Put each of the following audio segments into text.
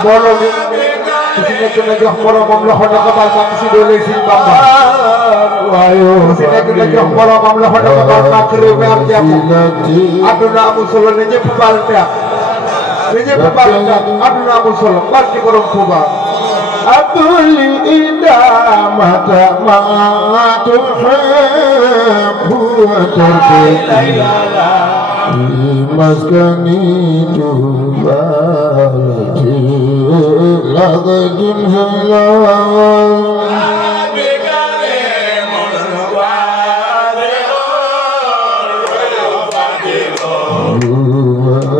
mbooloo mi ku ci nekk na jox moroomam loxo na ko baal maa ngi si doole si Bamba waaye ku ci nekk na jox moroomam loxo na ko baal maa ngi réew mi am jàmm àdduna amul solo ne ñëpp baal teex ne ñëpp baal teex àdduna amul solo barki borom Tuuba abduli idamata ma tuhibbu wa tarki maskani tubalati laqadun salam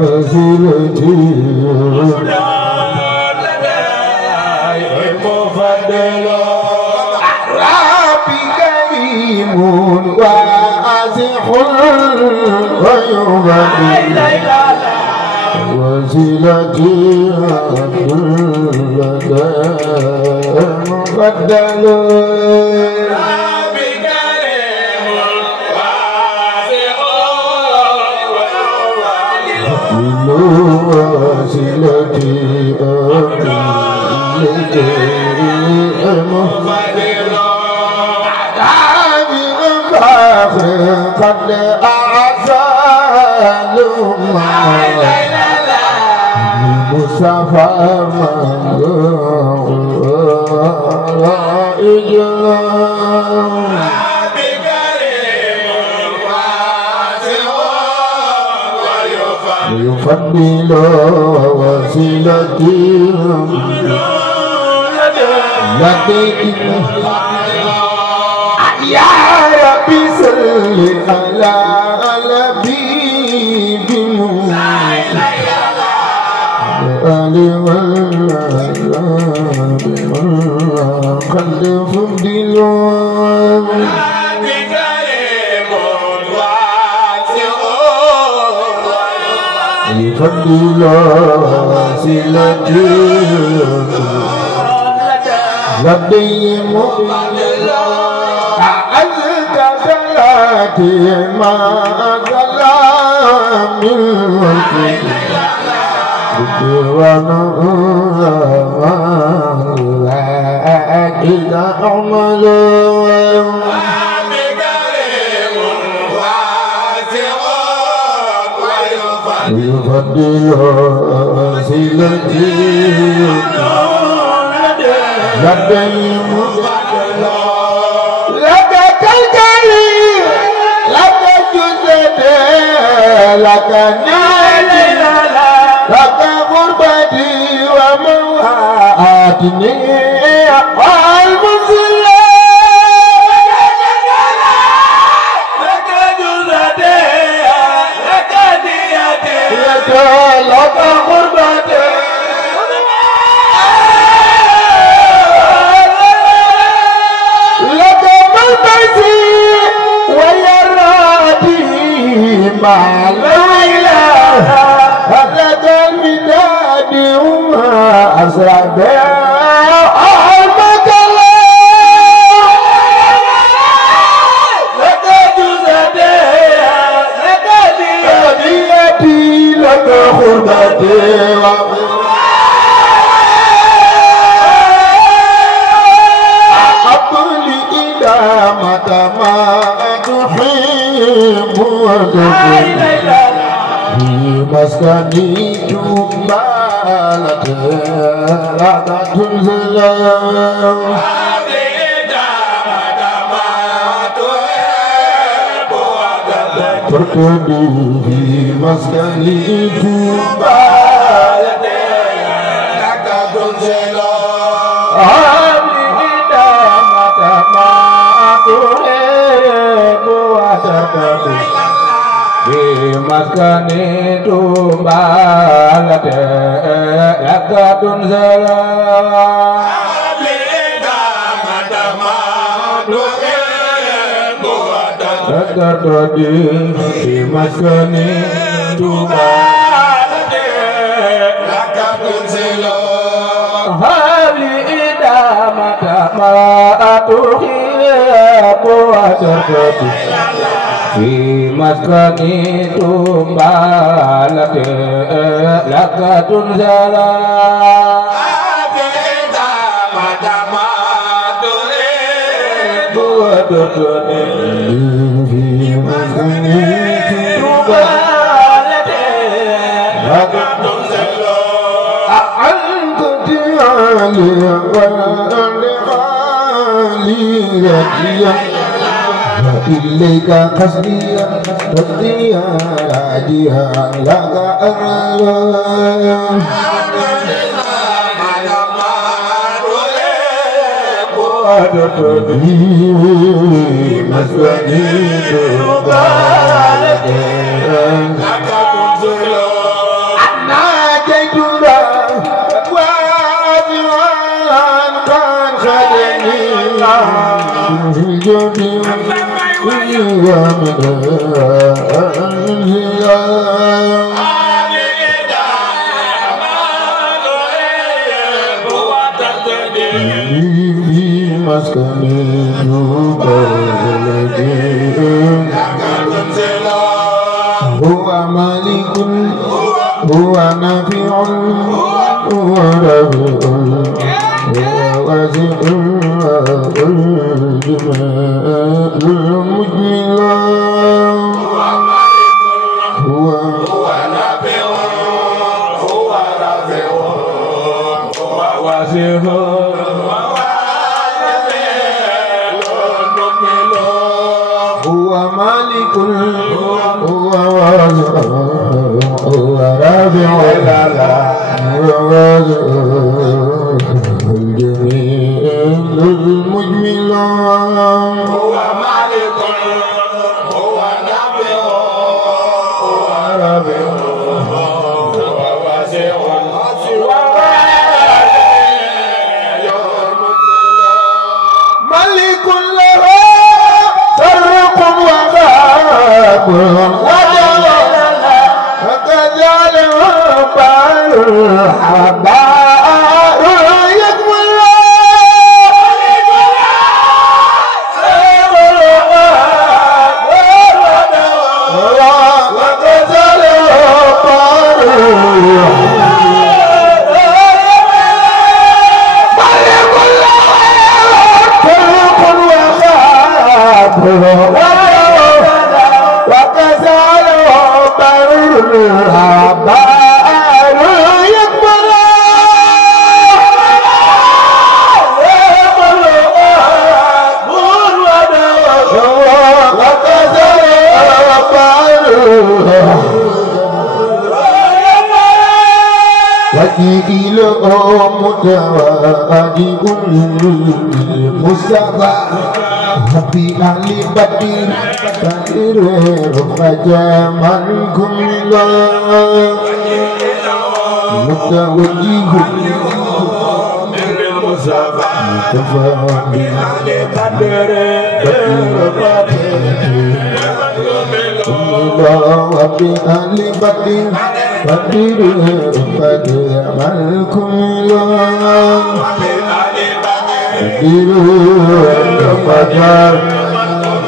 وسيلتي مبدل وسيلتي قد أعزال مصطفى إجلال يفضل وسيلتي لديك يا ربي صل على الحبيب آل قد فضلوا يفضل وسيلتي لديهم ما ظلام الوكيل وانا إذا عملوا يفضل وسيلتي لديهم لك نادي لك غربتي ومواتني والمسلم لك جزدي لك ديتي لك غربتي لك ملبسي ويرادي ما لا إله لك المداد وما أسرع بأعلمك لك جزدي لك ديتي لك خربتي أقبل إدامة ما تحب وتحب في مسكني جمالة لا تنزل تركني في مسكني جمالة لا تنزل maskani tumbalate yakatun salam yakatun maskani tumbalate yakatun salam habli idamata ma atuhi buat في مسكني تنبالك لك تنزلا في مسكني تنبالك لك تنزلا عنك تعالي والغالي إليك قصدي قصدي راجيا لك أغلى مسكني تبارك لك تنزل أنا جيتنا واديان كان خدني في الجنة هو مالك هو نافع هو رافع هو واسع الجمال المجمل هو مالك هو نافع هو رافع هو واسع هو مالك هو واسع هو رافع هو واسع الجميل المجمل هو مالك هو نافع هو رافع هو واسع ملك له سرق وغاب فكذلك الحبار يكمل وجيل متواجد المصطفى في أهل بدر بدر فجمال كل متوجه المصطفى في أهل بدر وفي أهل بدر بدر فجمالكم الله بدر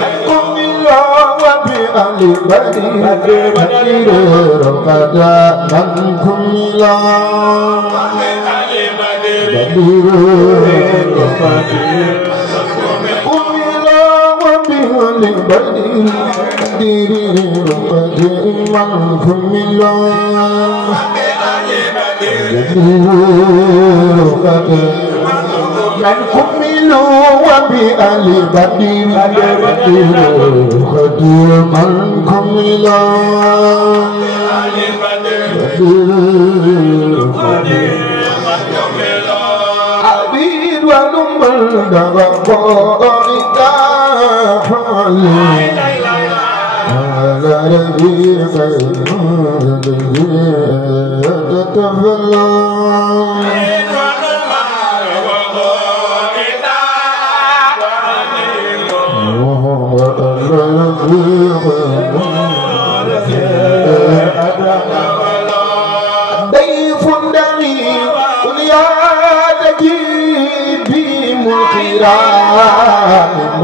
فجمالكم الله وفي أهل بدر بدر فجمالكم الله بدر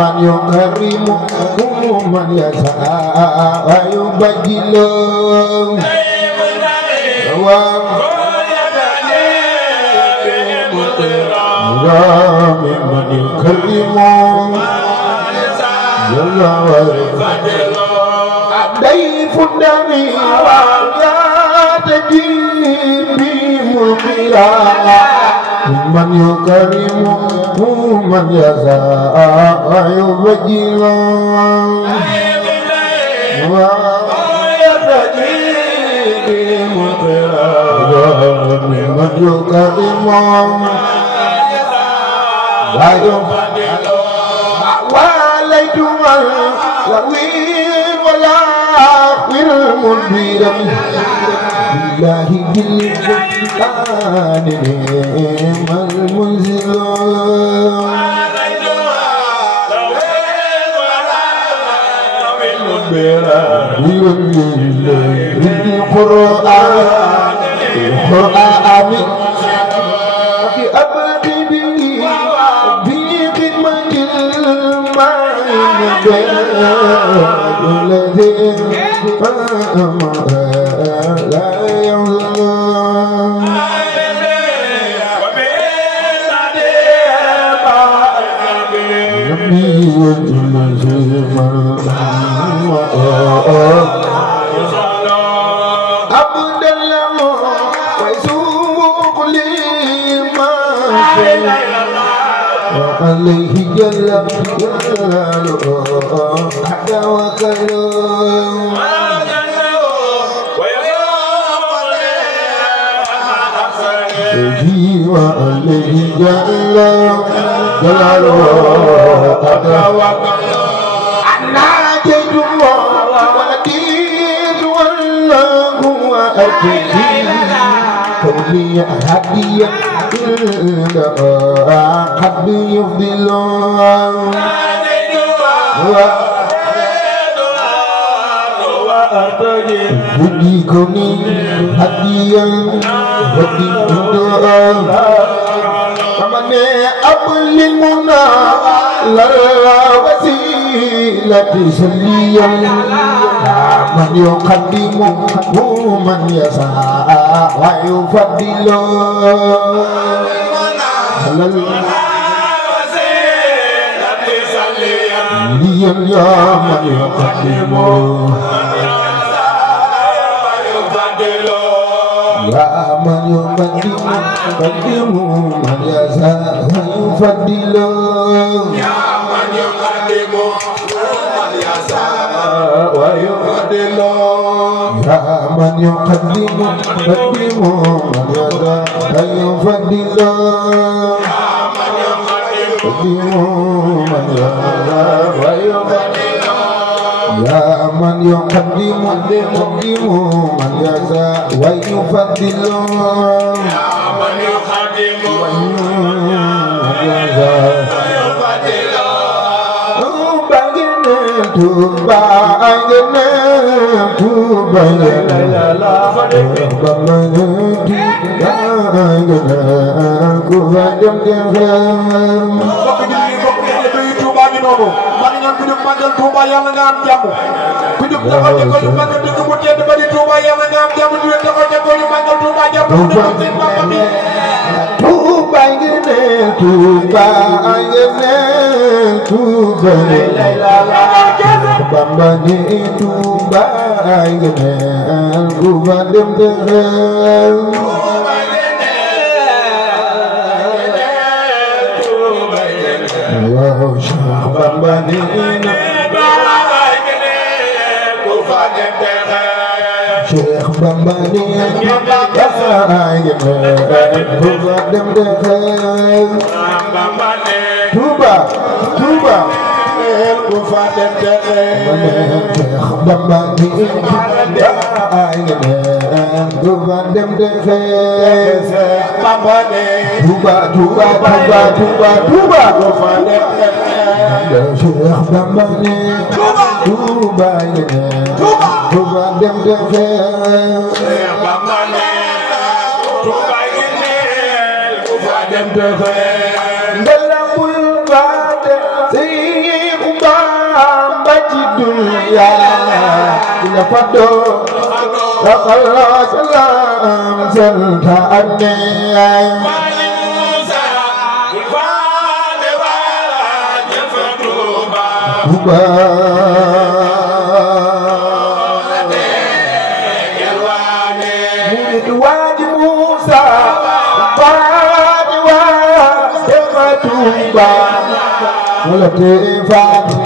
man yukarimu man yasha yubajjilu wa man yukarimu ضيف الدمي وياتي بملكها من يكرم من يشاء يبجل وياتي بملكها من يكرم لا يفضل وليت الغوير ولا أخبر مدبرا بالله بالقرآن نعم المنزل القرآن أبقي به بخدمة المعين الذي لا يعلم عبد الله ويسوق لما وعليه جل جلاله حتى وكلم وعليه جل جلاله حتى وكلم ناجيت الله ولديت والله هو أرجي كوني هديا قد يفضل بدي كوني هديا بدي فمن أبل المنى لا وسيلة سليا من يقدم من يسعى ويفضل ليا يا من يقدم يا من يقدم من يسعى ويفضل يا من يقدم من يسعى ويفضل يا من يقدم من يسعى ويفضل يا من يقدم من يشاء ويفضل يا من يقدم من يشاء ويفضل توبا أجنة توبا Touba yàlla nga am jàmm ku jóg taxaw ca ko ñu màggal dëkk bu tedd ba di Touba yàlla nga am jàmm ñu taxaw ca ko ñu màggal Touba jàmm ñu def seen Bamba bi Touba ngene Touba ngene Touba Bamba ni Touba ngene Touba dem dem Bamba ni Cheikh Bamba ni Touba dem dem Touba Touba Touba dem dem Cheikh Bamba ni Touba dem dem Bamba ni Touba Touba Touba Touba Touba Touba dem dem Cheikh Bamba ni Touba Touba dem dem Cheikh Bamba ni Touba dem dem Ndelambul Baate يا إلى فدو الله سلام سلطاني Wadi Musa, Wadi Tumba, Mulate Fadi,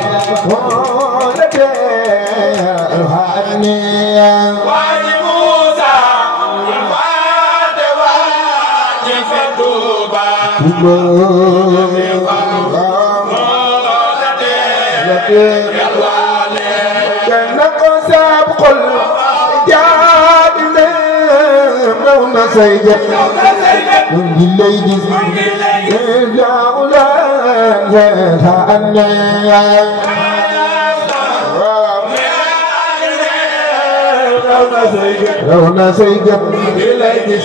Mulate Hani, Wadi Musa, Wadi Tumba, سيد من الليل لا ولا رونا سيد من الليل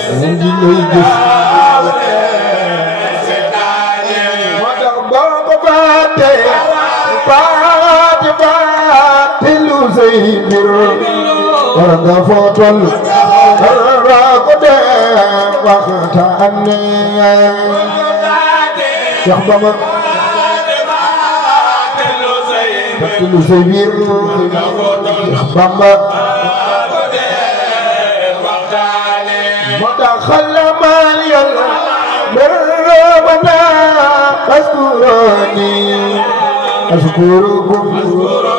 Cheikh Bamba Fatou Seyir Cheikh Bamba Mata khalamal yalla merabana askurani askurukum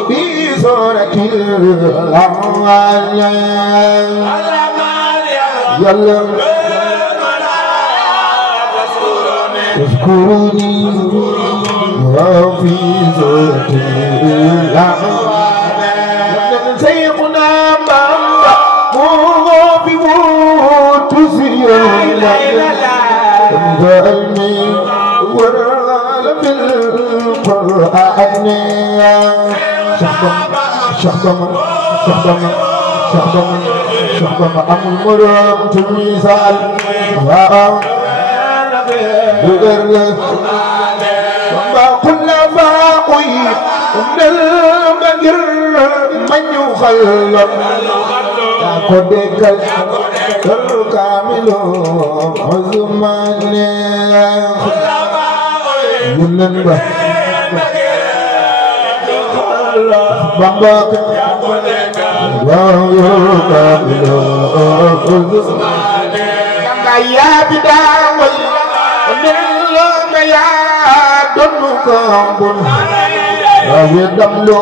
bi suratil amal yalla اذكروني وفي ذاتي سيقنا ماما وفي وتسيرنا انزلني ورغال بالقرآن شخبما أمرم تميسال وما قلنا فاقوي من المجر من يخلق ياكودك الكامل عزمان ينبه باباك ويكامل عزمان يا بداوي من يا دنكم ويدم له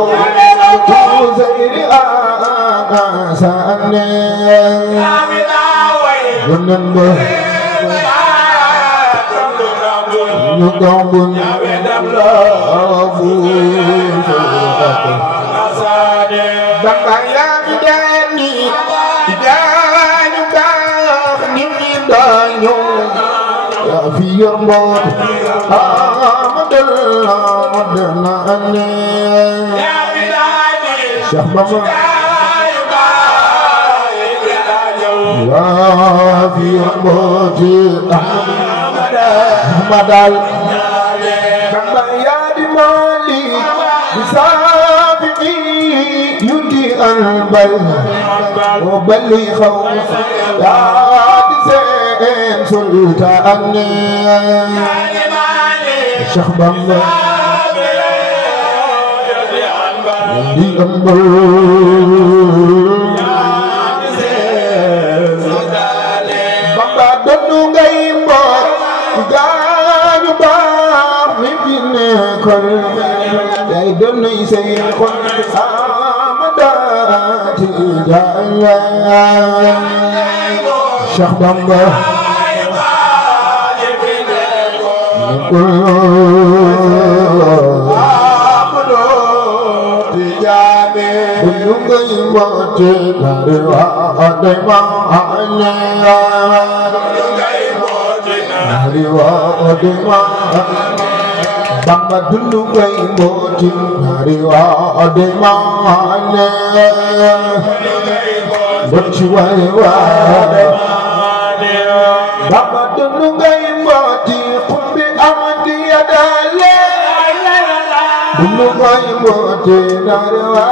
زير آسان ينبه يقوم بابا يا بداني في يرمض مدلنا يا بلادي شيخ بابا يا في يرمض أحمد بابا يا دمالي بسابقي يدي البل وبلي خوف يا سلطان Cheikh Bamba di ëmbal Bamba donnu ngay mboot gaañu baax mi fi nekkoon day donnu say xol Amadaati Jaan Cheikh Bamba Bamba dundu ngay mbooti nari wa ademane bocci way wa Bamba dundu ngay mbooti kumbi amati adale dundu ngay mbooti nari wa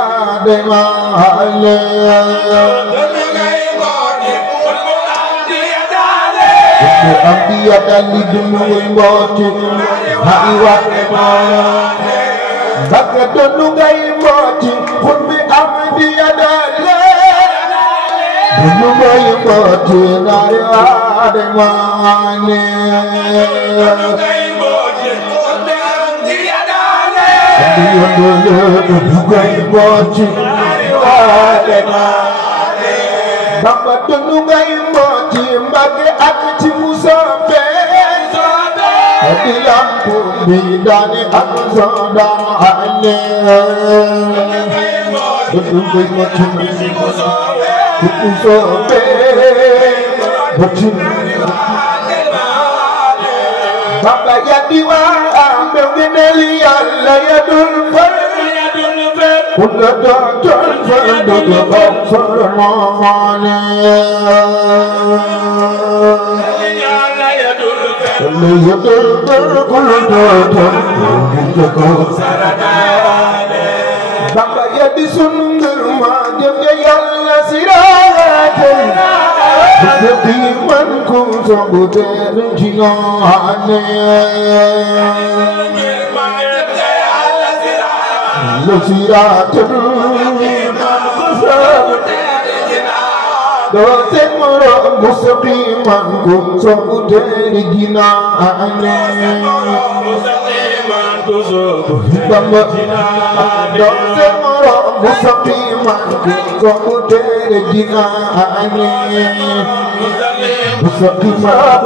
Ambiya dali dunu mboti haiwa Baka dunu ngai mboti Khunbi ambiya dali Dunu ngai mboti Nari ade mwane Ambiya dunu ngai mboti Nari ade mwane Baka dunu ngai mboti Mbake akti musampe Adi lampu bidani akzada ane Dunu ngai mboti Musampe Bocin Baba yadiwa Ambeneli yalla yadul Kula datan fadada baksar mamane Yalla yadul kula datan Baba yadi sundur majamnya yalla siratan Buktiman kum sambutan jinane Siratan Dosen murah musaqiman kum sambutan jinane Dosen murah musaqiman kum sambutan jinane Musaqiman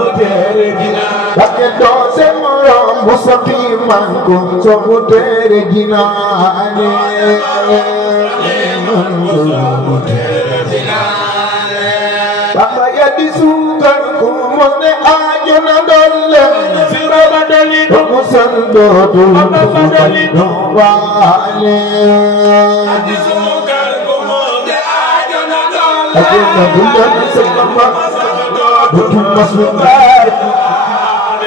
Bake dosen murah musaqiman kum sambutan jinane Baba yadi sugar kumone ajona dolle siraba dali musal dodul no wale yadi sugar kumone ajona dolle ajona dolle sabba dodul maslukai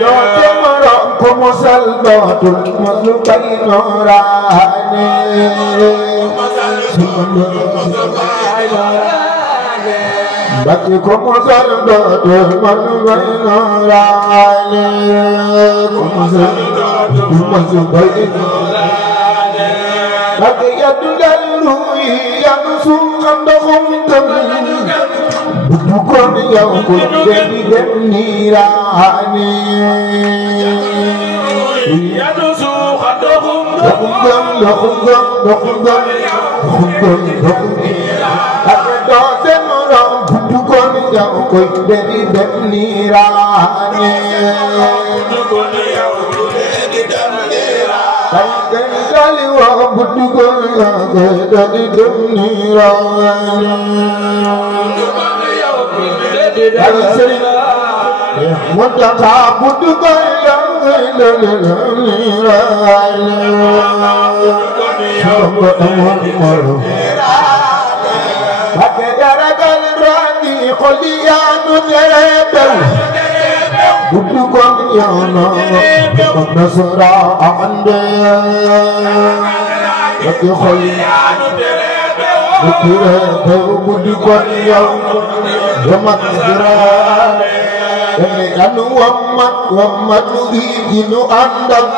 yo temoro kumusal dodul maslukai norane Baki kumusal dodul maslukai norane kumusal dodul maslukai norane Baki yadul dalui yanusu andahum tam Bukon yang kun dedi demnirane yanusu andahum Dosen orang bukon yang kun dedi demnirane Kali wa bukon yang dedi demnirane Mutaka bukon yang dedi Bake daragal rani khuliyanu terebel Bukon yana nasra ande Bake khuliyanu terebel Bukon yana nasra Demi anu wamat hijinu andam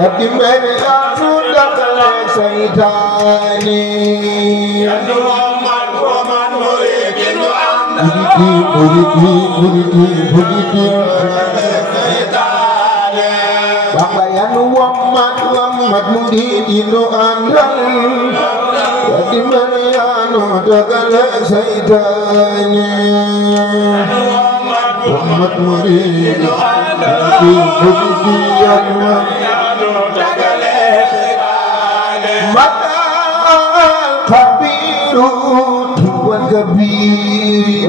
Yadi meri anu dakale saitani Anu wamat hijinu andam Muridi saitani Bapa anu wamat hijinu andam Yadi meri anu dakale saitani Umat murid Mata kabiru Tuan kabiru